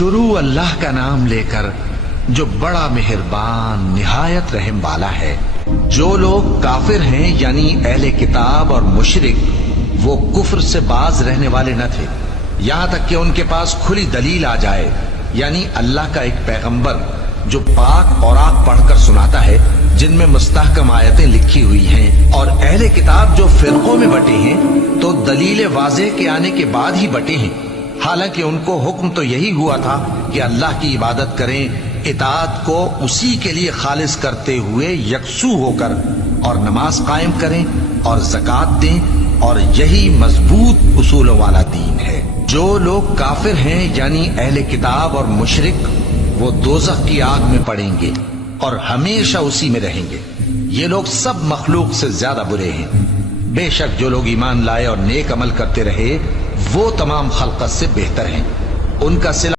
شروع اللہ کا نام لے کر جو بڑا مہربان نہایت رحم والا ہے۔ جو لوگ کافر ہیں یعنی اہل کتاب اور مشرک، وہ کفر سے باز رہنے والے نہ تھے یہاں تک کہ ان کے پاس کھلی دلیل آ جائے، یعنی اللہ کا ایک پیغمبر جو پاک اوراق پڑھ کر سناتا ہے جن میں مستحکم آیتیں لکھی ہوئی ہیں، اور اہل کتاب جو فرقوں میں بٹے ہیں تو دلیل واضح کے آنے کے بعد ہی بٹے ہیں، حالانکہ ان کو حکم تو یہی ہوا تھا کہ اللہ کی عبادت کریں، اطاعت کو اسی کے لیے خالص کرتے ہوئے یکسو ہو کر، اور نماز قائم کریں اور زکوٰۃ دیں، اور یہی مضبوط اصولوں والا دین ہے۔ جو لوگ کافر ہیں یعنی اہل کتاب اور مشرک، وہ دوزخ کی آگ میں پڑیں گے اور ہمیشہ اسی میں رہیں گے۔ یہ لوگ سب مخلوق سے زیادہ برے ہیں۔ بے شک جو لوگ ایمان لائے اور نیک عمل کرتے رہے وہ تمام خلقت سے بہتر ہیں۔ ان کا صلہ